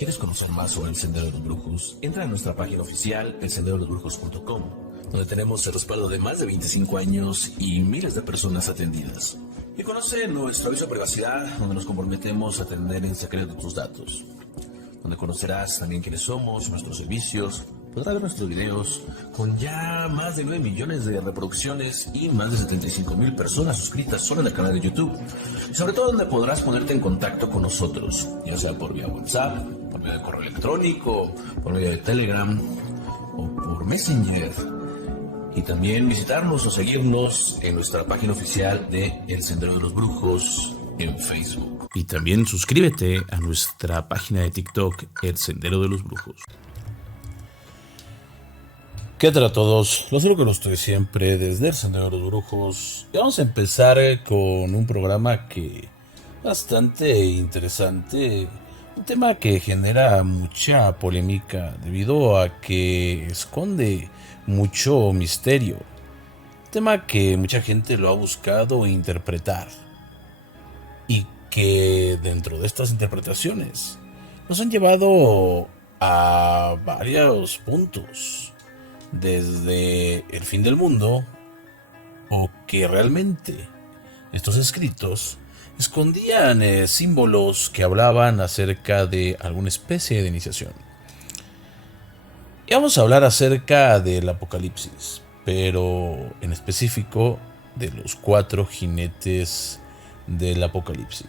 ¿Quieres conocer más sobre el Sendero de los Brujos? Entra a nuestra página oficial, elsenderodolosbrujos.com, donde tenemos el respaldo de más de 25 años y miles de personas atendidas. Y conoce nuestro aviso de privacidad, donde nos comprometemos a atender en secreto tus datos. Donde conocerás también quiénes somos, nuestros servicios, podrás ver nuestros videos con ya más de 9 millones de reproducciones y más de 75,000 personas suscritas solo en el canal de YouTube. Y sobre todo donde podrás ponerte en contacto con nosotros, ya sea por vía WhatsApp, por medio de correo electrónico, por medio de Telegram o por Messenger. Y también visitarnos o seguirnos en nuestra página oficial de El Sendero de los Brujos en Facebook. Y también suscríbete a nuestra página de TikTok, El Sendero de los Brujos. ¿Qué tal a todos? Los saludo con ustedes siempre desde El Sendero de los Brujos. Y vamos a empezar con un programa que bastante interesante. Un tema que genera mucha polémica debido a que esconde mucho misterio. Un tema que mucha gente lo ha buscado interpretar. Y que dentro de estas interpretaciones nos han llevado a varios puntos. Desde el fin del mundo, o que realmente estos escritos escondían símbolos que hablaban acerca de alguna especie de iniciación. Y vamos a hablar acerca del Apocalipsis, pero en específico de los 4 jinetes del Apocalipsis.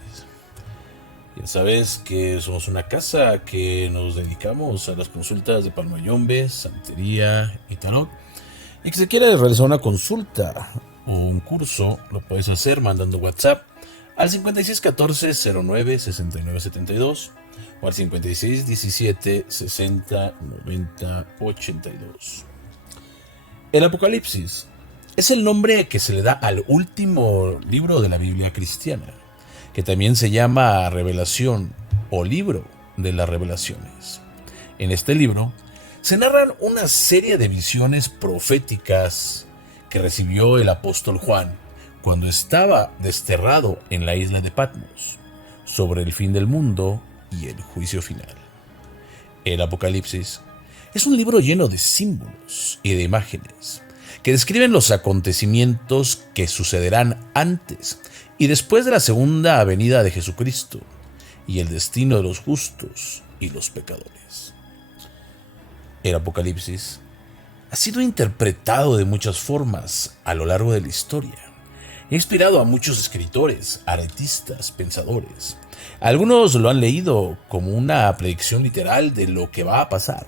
Ya sabes que somos una casa que nos dedicamos a las consultas de palmayombe, santería y tarot. Y que si quieres realizar una consulta o un curso, lo puedes hacer mandando WhatsApp al 5614-096972 o al 5617-609082. El Apocalipsis es el nombre que se le da al último libro de la Biblia cristiana, que también se llama Revelación o Libro de las Revelaciones. En este libro se narran una serie de visiones proféticas que recibió el apóstol Juan cuando estaba desterrado en la isla de Patmos, sobre el fin del mundo y el juicio final. El Apocalipsis es un libro lleno de símbolos y de imágenes que describen los acontecimientos que sucederán antes y después de la segunda venida de Jesucristo, y el destino de los justos y los pecadores. El Apocalipsis ha sido interpretado de muchas formas a lo largo de la historia. Ha inspirado a muchos escritores, artistas, pensadores. Algunos lo han leído como una predicción literal de lo que va a pasar.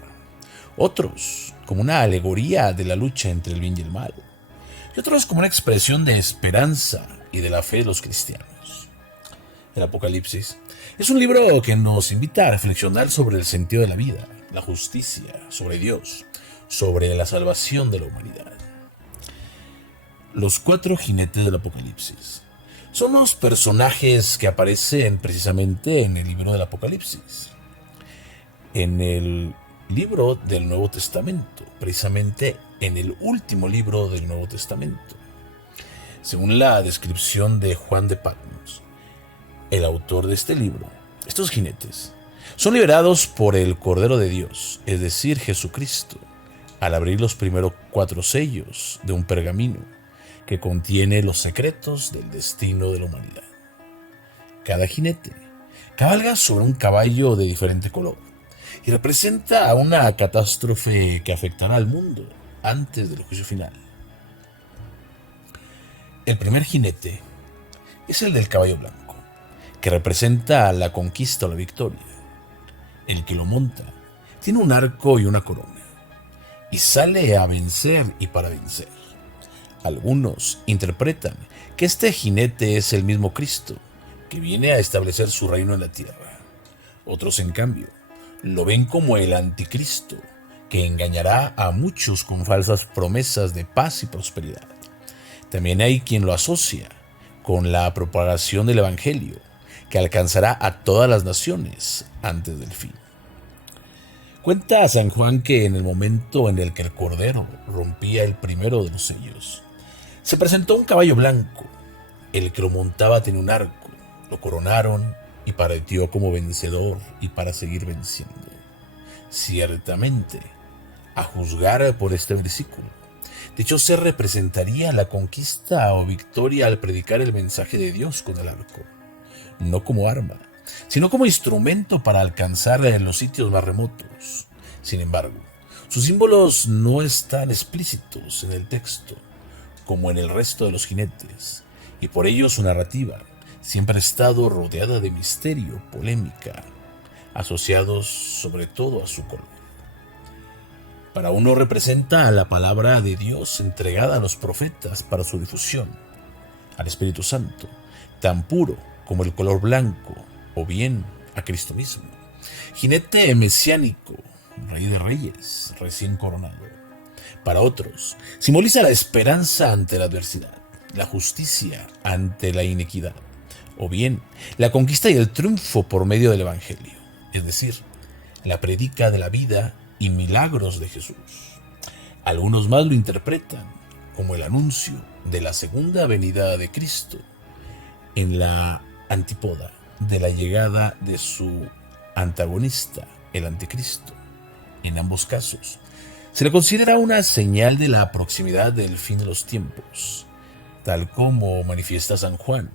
Otros como una alegoría de la lucha entre el bien y el mal. Y otros como una expresión de esperanza y de la fe de los cristianos. El Apocalipsis es un libro que nos invita a reflexionar sobre el sentido de la vida, la justicia, sobre Dios, sobre la salvación de la humanidad. Los 4 jinetes del Apocalipsis son los personajes que aparecen precisamente en el libro del Apocalipsis. En el libro del Nuevo Testamento, precisamente en el último libro del Nuevo Testamento. Según la descripción de Juan de Patmos, el autor de este libro, estos jinetes son liberados por el Cordero de Dios, es decir, Jesucristo, al abrir los primeros 4 sellos de un pergamino que contiene los secretos del destino de la humanidad. Cada jinete cabalga sobre un caballo de diferente color y representa a una catástrofe que afectará al mundo antes del juicio final. El primer jinete es el del caballo blanco, que representa la conquista o la victoria. El que lo monta tiene un arco y una corona, y sale a vencer y para vencer. Algunos interpretan que este jinete es el mismo Cristo, que viene a establecer su reino en la tierra. Otros, en cambio, lo ven como el anticristo, que engañará a muchos con falsas promesas de paz y prosperidad. También hay quien lo asocia con la propagación del Evangelio, que alcanzará a todas las naciones antes del fin. Cuenta San Juan que en el momento en el que el Cordero rompía el primero de los sellos, se presentó un caballo blanco. El que lo montaba tenía un arco, lo coronaron y partió como vencedor y para seguir venciendo. Ciertamente, a juzgar por este versículo, dicho ser representaría la conquista o victoria al predicar el mensaje de Dios con el arco, no como arma, sino como instrumento para alcanzar en los sitios más remotos. Sin embargo, sus símbolos no están explícitos en el texto, como en el resto de los jinetes, y por ello su narrativa siempre ha estado rodeada de misterio, polémica, asociados sobre todo a su color. Para uno representa a la palabra de Dios entregada a los profetas para su difusión, al Espíritu Santo, tan puro como el color blanco, o bien a Cristo mismo. Jinete mesiánico, rey de reyes, recién coronado. Para otros, simboliza la esperanza ante la adversidad, la justicia ante la inequidad, o bien la conquista y el triunfo por medio del Evangelio, es decir, la predica de la vida y milagros de Jesús. Algunos más lo interpretan como el anuncio de la segunda venida de Cristo, en la antípoda de la llegada de su antagonista, el anticristo. En ambos casos, se le considera una señal de la proximidad del fin de los tiempos, tal como manifiesta San Juan.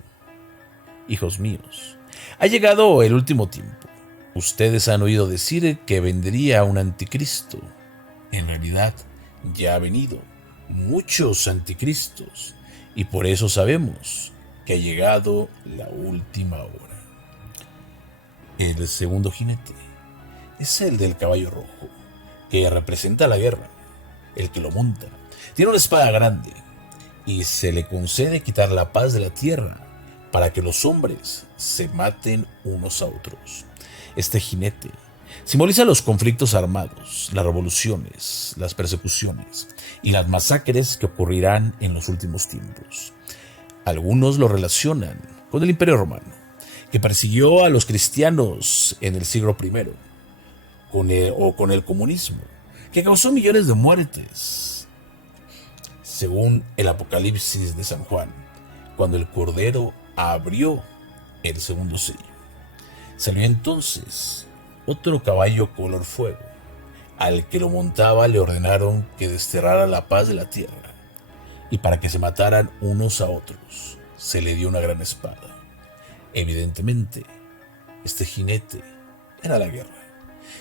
Hijos míos, ha llegado el último tiempo. Ustedes han oído decir que vendría un anticristo. En realidad, ya ha venido muchos anticristos, y por eso sabemos que ha llegado la última hora. El segundo jinete es el del caballo rojo, que representa la guerra. El que lo monta tiene una espada grande, y se le concede quitar la paz de la tierra para que los hombres se maten unos a otros. Este jinete simboliza los conflictos armados, las revoluciones, las persecuciones y las masacres que ocurrirán en los últimos tiempos. Algunos lo relacionan con el Imperio Romano, que persiguió a los cristianos en el siglo I, o con el comunismo, que causó millones de muertes. Según el Apocalipsis de San Juan, cuando el Cordero abrió el segundo sello, salió entonces otro caballo color fuego. Al que lo montaba le ordenaron que desterrara la paz de la tierra, y para que se mataran unos a otros, se le dio una gran espada. Evidentemente, este jinete era la guerra.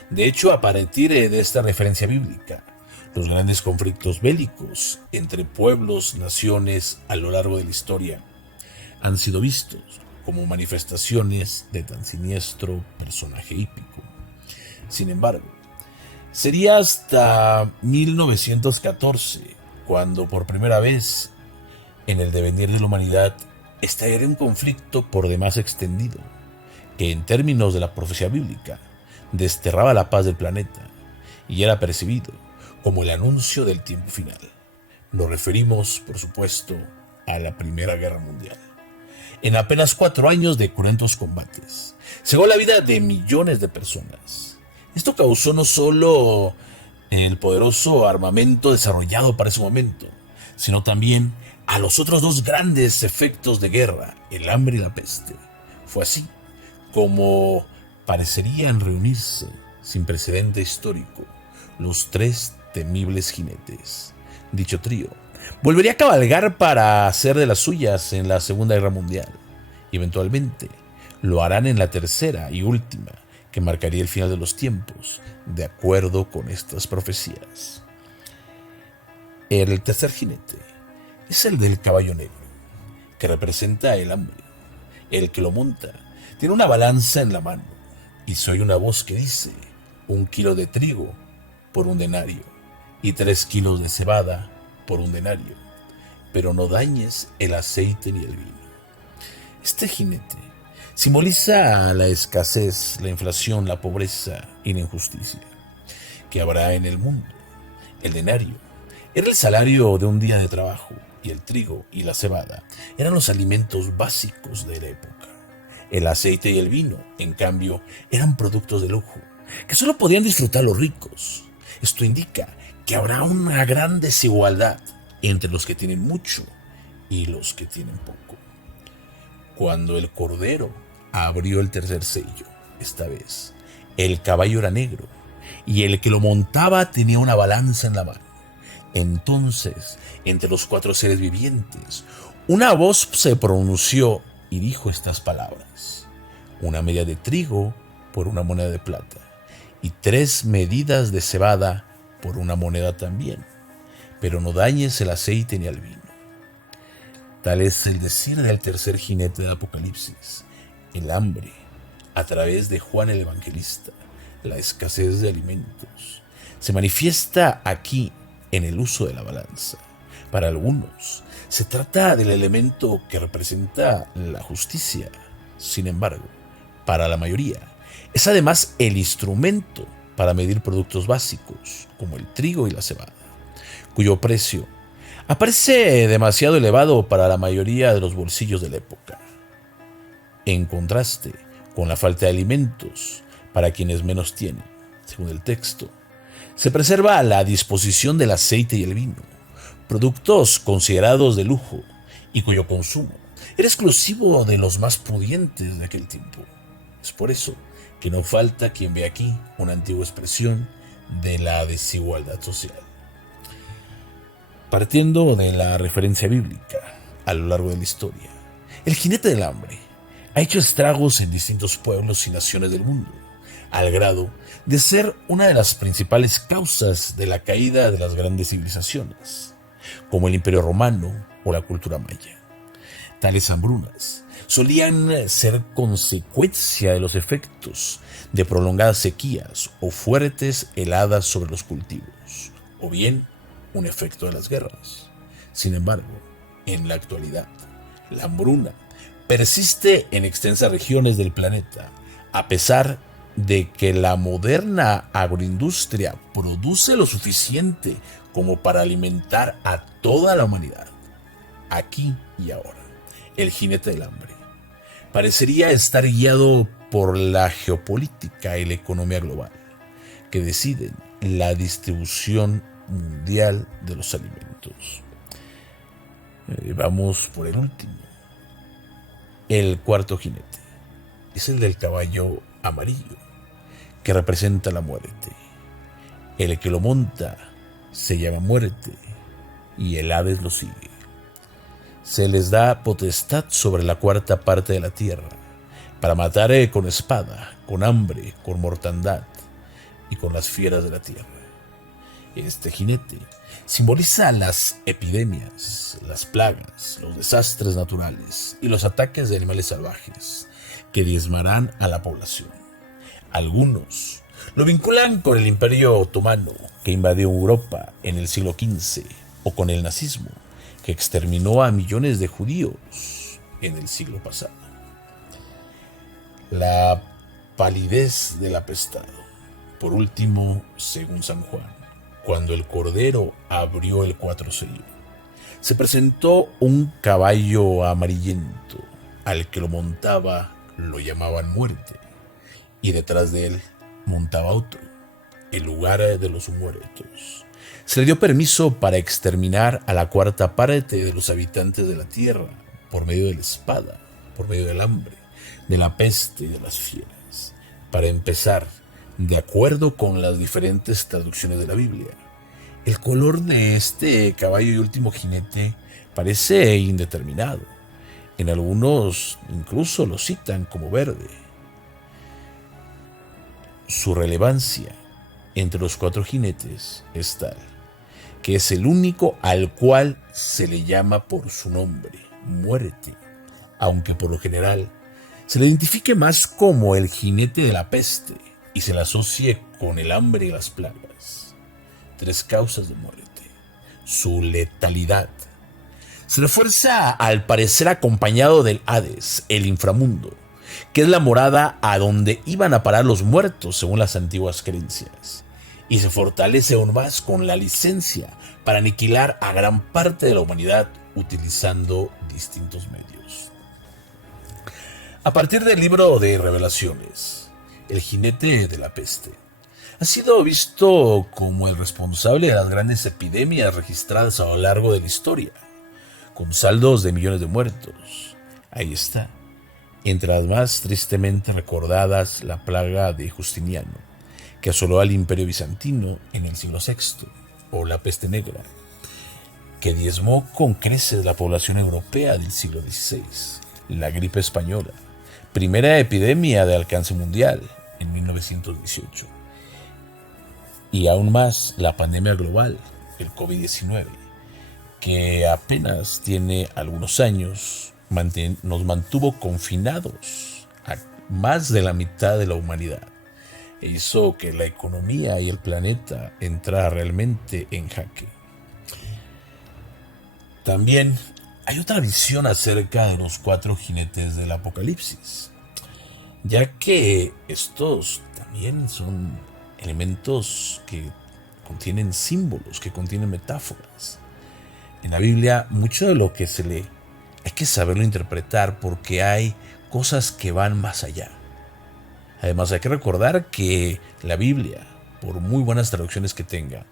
De hecho, a partir de esta referencia bíblica, los grandes conflictos bélicos entre pueblos, naciones a lo largo de la historia han sido vistos como manifestaciones de tan siniestro personaje hípico. Sin embargo, sería hasta 1914 cuando por primera vez en el devenir de la humanidad estallaría un conflicto por demás extendido, que en términos de la profecía bíblica desterraba la paz del planeta y era percibido como el anuncio del tiempo final. Nos referimos, por supuesto, a la Primera Guerra Mundial. En apenas 4 años de cruentos combates, cegó la vida de millones de personas. Esto causó no solo el poderoso armamento desarrollado para ese momento, sino también a los otros 2 grandes efectos de guerra, el hambre y la peste. Fue así como parecerían reunirse, sin precedente histórico, los 3 temibles jinetes. Dicho trío volvería a cabalgar para hacer de las suyas en la Segunda Guerra Mundial, y eventualmente lo harán en la tercera y última, que marcaría el final de los tiempos, de acuerdo con estas profecías. El tercer jinete es el del caballo negro, que representa el hambre. El que lo monta tiene una balanza en la mano, y se oye una voz que dice: 1 kilo de trigo por 1 denario, y 3 kilos de cebada por 1 denario, pero no dañes el aceite ni el vino. Este jinete simboliza la escasez, la inflación, la pobreza y la injusticia que habrá en el mundo. El denario era el salario de un día de trabajo, y el trigo y la cebada eran los alimentos básicos de la época. El aceite y el vino, en cambio, eran productos de lujo, que solo podían disfrutar los ricos. Esto indica que habrá una gran desigualdad entre los que tienen mucho y los que tienen poco. Cuando el Cordero abrió el tercer sello. Esta vez, el caballo era negro y el que lo montaba tenía una balanza en la mano. Entonces, entre los 4 seres vivientes, una voz se pronunció y dijo estas palabras: una media de trigo por una moneda de plata, y 3 medidas de cebada por una moneda también, pero no dañes el aceite ni el vino. Tal es el decir del tercer jinete del Apocalipsis: el hambre, a través de Juan el Evangelista, la escasez de alimentos, se manifiesta aquí en el uso de la balanza. Para algunos, se trata del elemento que representa la justicia. Sin embargo, para la mayoría, es además el instrumento para medir productos básicos, como el trigo y la cebada, cuyo precio aparece demasiado elevado para la mayoría de los bolsillos de la época, en contraste con la falta de alimentos para quienes menos tienen. Según el texto, se preserva la disposición del aceite y el vino, productos considerados de lujo y cuyo consumo era exclusivo de los más pudientes de aquel tiempo. Es por eso que no falta quien ve aquí una antigua expresión de la desigualdad social. Partiendo de la referencia bíblica a lo largo de la historia, el jinete del hambre ha hecho estragos en distintos pueblos y naciones del mundo, al grado de ser una de las principales causas de la caída de las grandes civilizaciones, como el Imperio Romano o la cultura maya. Tales hambrunas solían ser consecuencia de los efectos de prolongadas sequías o fuertes heladas sobre los cultivos, o bien un efecto de las guerras. Sin embargo, en la actualidad, la hambruna persiste en extensas regiones del planeta, a pesar de que la moderna agroindustria produce lo suficiente como para alimentar a toda la humanidad. Aquí y ahora, el jinete del hambre parecería estar guiado por la geopolítica y la economía global, que deciden la distribución mundial de los alimentos. Vamos por el último. El cuarto jinete es el del caballo amarillo, que representa la muerte. El que lo monta se llama Muerte y el Hades lo sigue. Se les da potestad sobre la cuarta parte de la tierra para matar con espada, con hambre, con mortandad y con las fieras de la tierra. Este jinete simboliza las epidemias, las plagas, los desastres naturales y los ataques de animales salvajes que diezmarán a la población. Algunos lo vinculan con el Imperio Otomano, que invadió Europa en el siglo XV, o con el nazismo, que exterminó a millones de judíos en el siglo pasado. La palidez del apestado. Por último, según San Juan, cuando el Cordero abrió el 4 sello, se presentó un caballo amarillento. Al que lo montaba lo llamaban Muerte, y detrás de él montaba otro, el lugar de los muertos. Se le dio permiso para exterminar a la cuarta parte de los habitantes de la tierra por medio de la espada, por medio del hambre, de la peste y de las fieras. Para empezar, de acuerdo con las diferentes traducciones de la Biblia, el color de este caballo y último jinete parece indeterminado. En algunos incluso lo citan como verde. Su relevancia entre los 4 jinetes es tal que es el único al cual se le llama por su nombre, Muerte, aunque por lo general se le identifique más como el jinete de la peste y se le asocie con el hambre y las plagas. 3 causas de muerte. Su letalidad se refuerza al parecer acompañado del Hades, el inframundo, que es la morada a donde iban a parar los muertos según las antiguas creencias, y se fortalece aún más con la licencia para aniquilar a gran parte de la humanidad utilizando distintos medios. A partir del libro de Revelaciones, el jinete de la peste ha sido visto como el responsable de las grandes epidemias registradas a lo largo de la historia, con saldos de millones de muertos. Ahí está. entre las más tristemente recordadas la plaga de Justiniano, que asoló al Imperio Bizantino en el siglo VI, o la peste negra, que diezmó con creces la población europea del siglo XVI, la gripe española, primera epidemia de alcance mundial en 1918, y aún más la pandemia global, el COVID-19, que apenas tiene algunos años, nos mantuvo confinados a más de la mitad de la humanidad e hizo que la economía y el planeta entrara realmente en jaque. También hay otra visión acerca de los 4 jinetes del Apocalipsis, ya que estos también son elementos que contienen símbolos, que contienen metáforas. En la Biblia, mucho de lo que se lee hay que saberlo interpretar porque hay cosas que van más allá. Además, hay que recordar que la Biblia, por muy buenas traducciones que tenga,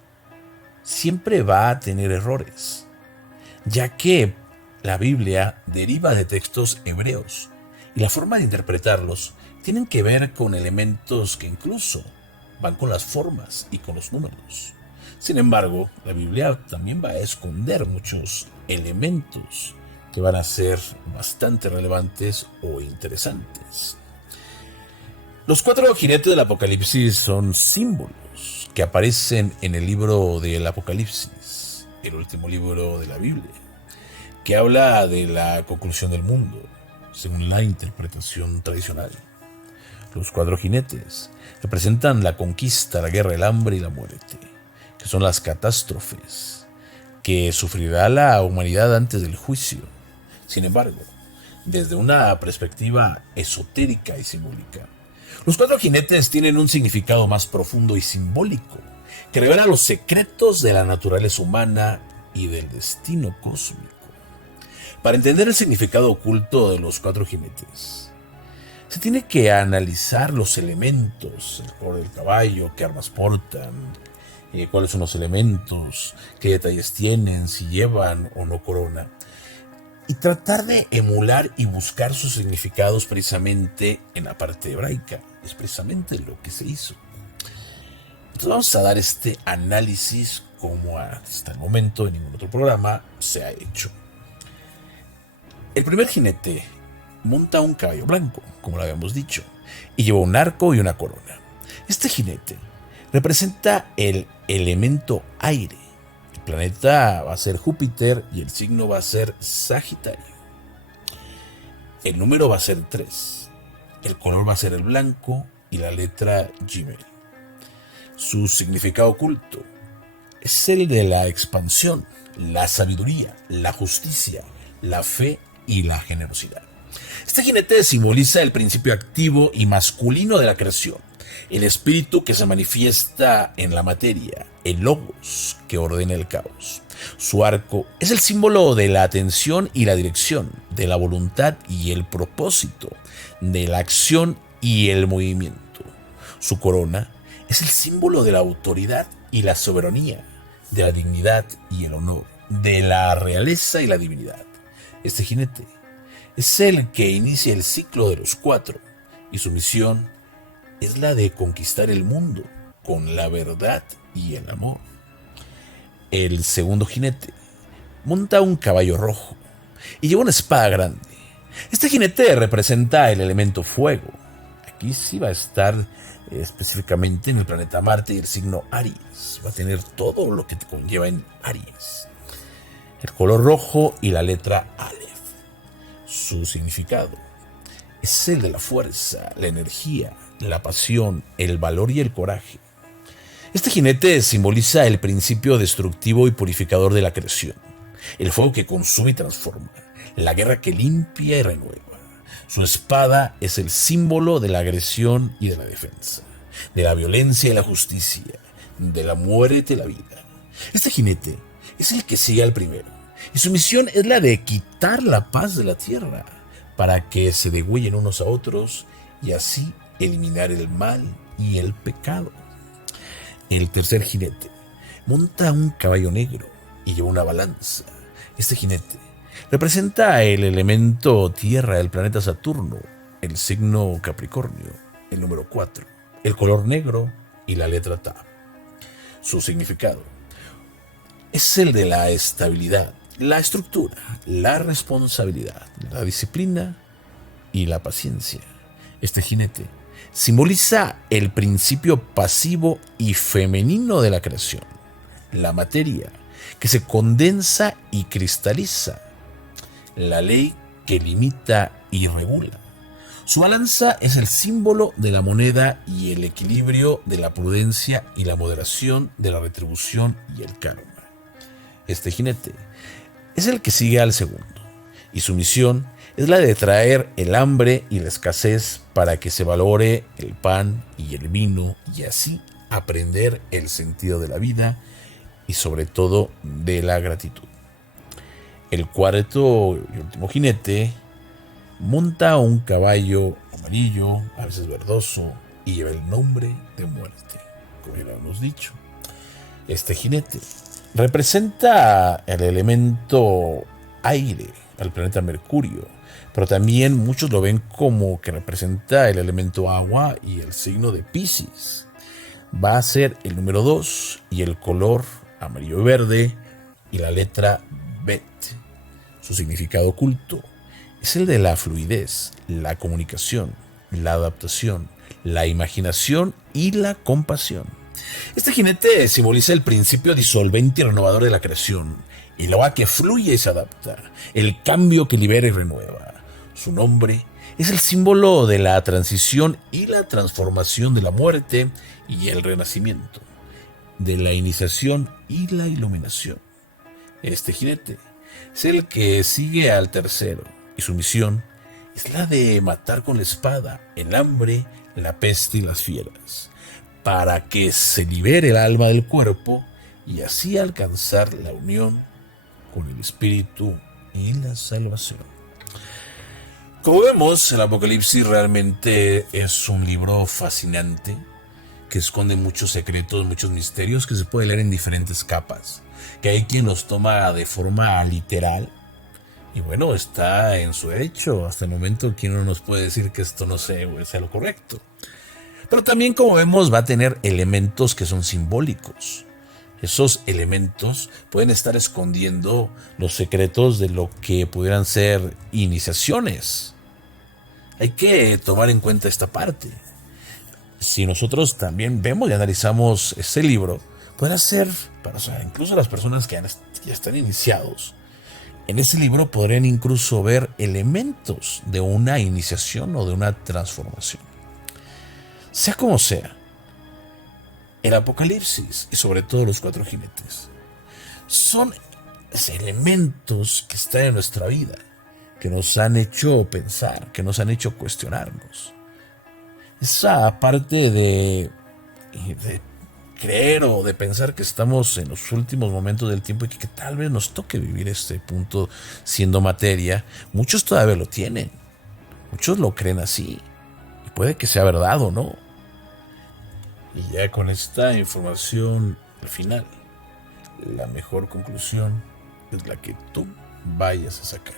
siempre va a tener errores, ya que la Biblia deriva de textos hebreos y la forma de interpretarlos tienen que ver con elementos que incluso van con las formas y con los números. Sin embargo, la Biblia también va a esconder muchos elementos que van a ser bastante relevantes o interesantes. Los 4 jinetes del Apocalipsis son símbolos que aparecen en el libro del Apocalipsis, el último libro de la Biblia, que habla de la conclusión del mundo, según la interpretación tradicional. Los 4 jinetes representan la conquista, la guerra, el hambre y la muerte, que son las catástrofes que sufrirá la humanidad antes del juicio. Sin embargo, desde una perspectiva esotérica y simbólica, los 4 jinetes tienen un significado más profundo y simbólico, que revela los secretos de la naturaleza humana y del destino cósmico. Para entender el significado oculto de los 4 jinetes, se tiene que analizar los elementos, el color del caballo, qué armas portan, cuáles son los elementos, qué detalles tienen, si llevan o no corona, y tratar de emular y buscar sus significados precisamente en la parte hebraica. Es precisamente lo que se hizo. Entonces vamos a dar este análisis como hasta el momento en ningún otro programa se ha hecho. El primer jinete monta un caballo blanco, como lo habíamos dicho, y lleva un arco y una corona. Este jinete representa el elemento aire. El planeta va a ser Júpiter y el signo va a ser Sagitario. El número va a ser 3. El color va a ser el blanco y la letra Gimel. Su significado oculto es el de la expansión, la sabiduría, la justicia, la fe y la generosidad. Este jinete simboliza el principio activo y masculino de la creación, el espíritu que se manifiesta en la materia, el logos que ordena el caos. Su arco es el símbolo de la atención y la dirección, de la voluntad y el propósito, de la acción y el movimiento. Su corona es el símbolo de la autoridad y la soberanía, de la dignidad y el honor, de la realeza y la divinidad. Este jinete es el que inicia el ciclo de los 4 y su misión es la de conquistar el mundo con la verdad y el amor. El segundo jinete monta un caballo rojo y lleva una espada grande. Este jinete representa el elemento fuego. Aquí sí va a estar específicamente en el planeta Marte y el signo Aries. Va a tener todo lo que te conlleva en Aries. El color rojo y la letra Aleph. Su significado es el de la fuerza, la energía, la pasión, el valor y el coraje. Este jinete simboliza el principio destructivo y purificador de la creación, el fuego que consume y transforma, la guerra que limpia y renueva. Su espada es el símbolo de la agresión y de la defensa, de la violencia y la justicia, de la muerte y la vida. Este jinete es el que sigue al primero, y su misión es la de quitar la paz de la tierra, para que se degüellen unos a otros y así eliminar el mal y el pecado. El tercer jinete monta un caballo negro y lleva una balanza. Este jinete representa el elemento tierra del planeta Saturno el signo Capricornio, el número 4, el color negro y la letra Ta. Su significado es el de la estabilidad, la estructura, la responsabilidad, la disciplina y la paciencia. Este jinete simboliza el principio pasivo y femenino de la creación, la materia que se condensa y cristaliza, la ley que limita y regula. Su balanza es el símbolo de la moneda y el equilibrio de la prudencia y la moderación de la retribución y el karma. Este jinete es el que sigue al segundo, y su misión es la de traer el hambre y la escasez para que se valore el pan y el vino y así aprender el sentido de la vida y sobre todo de la gratitud. El cuarto y último jinete monta un caballo amarillo, a veces verdoso, y lleva el nombre de muerte, como ya lo hemos dicho. Este jinete representa el elemento aire, al planeta Mercurio, pero también muchos lo ven como que representa el elemento agua y el signo de Piscis. Va a ser el número 2 y el color amarillo y verde y la letra Bet. Su significado oculto es el de la fluidez, la comunicación, la adaptación, la imaginación y la compasión. Este jinete simboliza el principio disolvente y renovador de la creación, el agua que fluye y se adapta, el cambio que libera y renueva. Su nombre es el símbolo de la transición y la transformación de la muerte y el renacimiento, de la iniciación y la iluminación. Este jinete es el que sigue al tercero y su misión es la de matar con la espada el hambre, la peste y las fieras, para que se libere el alma del cuerpo y así alcanzar la unión con el espíritu y la salvación. Como vemos, el Apocalipsis realmente es un libro fascinante que esconde muchos secretos, muchos misterios que se puede leer en diferentes capas, que hay quien los toma de forma literal y bueno, está en su derecho. Hasta el momento quien no nos puede decir que esto no sea lo correcto. Pero también, como vemos, va a tener elementos que son simbólicos. Esos elementos pueden estar escondiendo los secretos de lo que pudieran ser iniciaciones. Hay que tomar en cuenta esta parte. Si nosotros también vemos y analizamos ese libro, pueden ser, incluso las personas que ya están iniciados, en ese libro podrían incluso ver elementos de una iniciación o de una transformación. Sea como sea, el Apocalipsis y sobre todo los 4 jinetes son elementos que están en nuestra vida, que nos han hecho pensar, que nos han hecho cuestionarnos. Esa parte de creer o de pensar que estamos en los últimos momentos del tiempo y que tal vez nos toque vivir este punto siendo materia, muchos todavía lo tienen, muchos lo creen así y puede que sea verdad o no. Y ya con esta información al final, la mejor conclusión es la que tú vayas a sacar.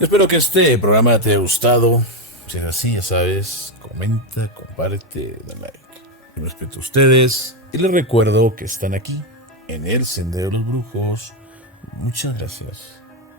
Espero que este programa te haya gustado. Si es así, ya sabes, comenta, comparte, da like. Yo respeto a ustedes y les recuerdo que están aquí, en el Sendero de los Brujos. Muchas gracias.